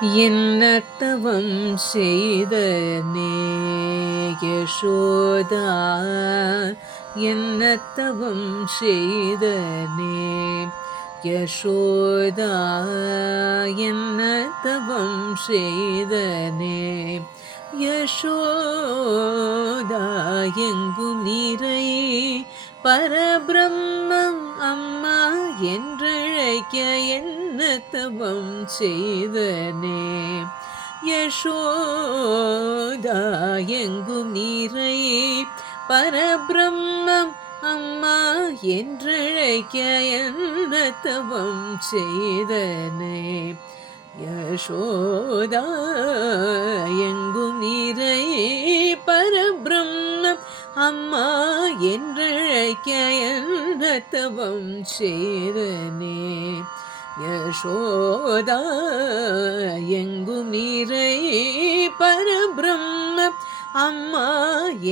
என்ன தவம் செய்தனே யசோதா, என்ன தவம் செய்தனே யசோதா, என்ன தவம் செய்தனே யசோதா, எங்கும் நிறை பரபிரம்மம் அம்மா என்றழைக்க என்ன தவம் செய்தனே யசோதா, எங்கும் நிறை பரபிரம்மம் அம்மா என்றழைக்க என்ன தவம் செய்தனே யசோதா, எங்கும் நிறை பரபிரம்மம் அம்மா என்றழைக்க என்ன தவம் செய்தனே யசோதா, எங்கும் நிறை பரபிரம்மம் அம்மா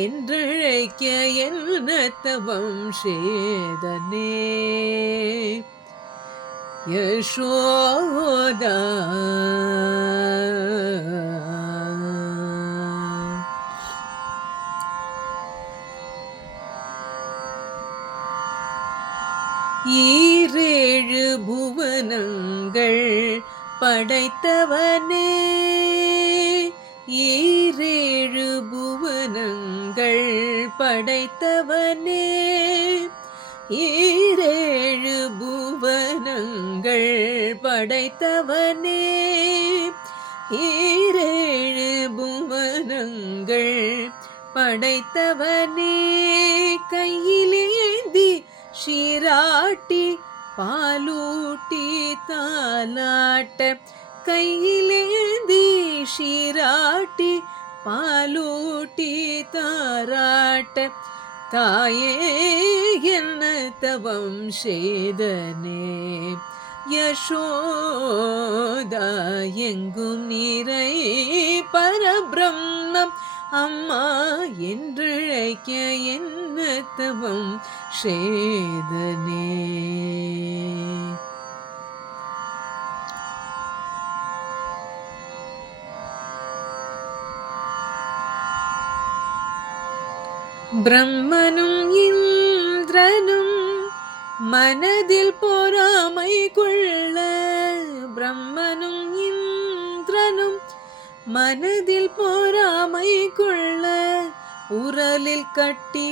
என்றழைக்க என்ன தவம் செய்தனே யசோதா. ஈரேழு புவனங்கள் படைத்தவனே, ஈரேழு புவனங்கள் படைத்தவனே, ஈரேழு புவனங்கள் படைத்தவனே, ஈரேழு புவனங்கள் படைத்தவனே, கையிலேந்தி ஷீராட்டி பாலூட்டி தாலாட்ட, கையிலேந்தி ஷீராட்டி பாலூட்டி தாராட்ட, தாயே என்ன தவம் செய்தனே யசோதா, எங்கும் நிறை பரபிரம்மம் அம்மா என்றழைக்க என்ன தவம் செய்தனே. பிரம்மனும் இந்திரனும் மனதில் பொறாமை கொள்ள, பிரம்மனும் இந்திரனும் மனதில் பொறாமை கொள்ள, உரலில் கட்டி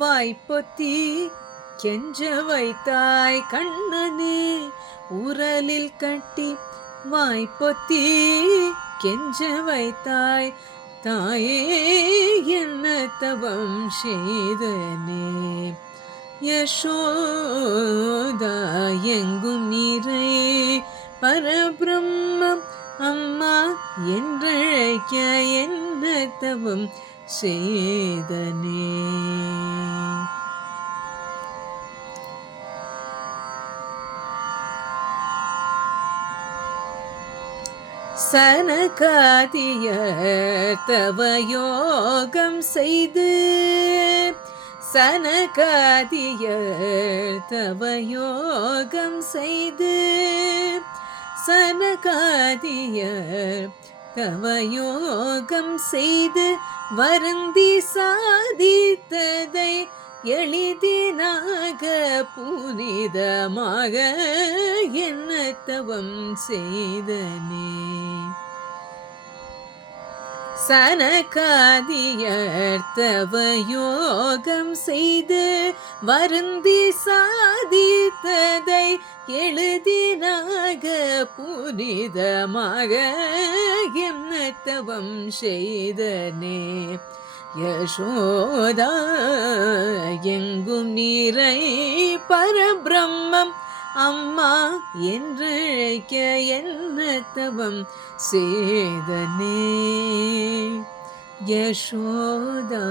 வாய்ப்பொத்தி கெஞ்ச வைத்தாய் கண்ணனே, உரலில் கட்டி வாய்ப்பொத்தி கெஞ்ச வைத்தாய் தாயே என்ன தவம் செய்தனே யசோதா, எங்கும் நிறை பரபிரம்மம் அம்மா என்றழைக்க என்ன தவம் செய்தனே. சனகாதியர் தவ யோகம் செய்து, சனகாதியர் தவ யோகம் செய்து, சனகாதியர் தவ யோகம் செய்து வருந்தி சாதித்ததை எளிதினாக புனிதமாக என்ன தவம் செய்தனே. சனகாதியர் தவ யோகம் செய்து வருந்தி சாதித்ததை எளிதினாக புனிதமாக என்ன தவம் செய்தனே யசோதா, எங்கும் நிறை பரபிரம்மம் அம்மா என்றழைக்க என்ன தவம் செய்தனே யசோதா.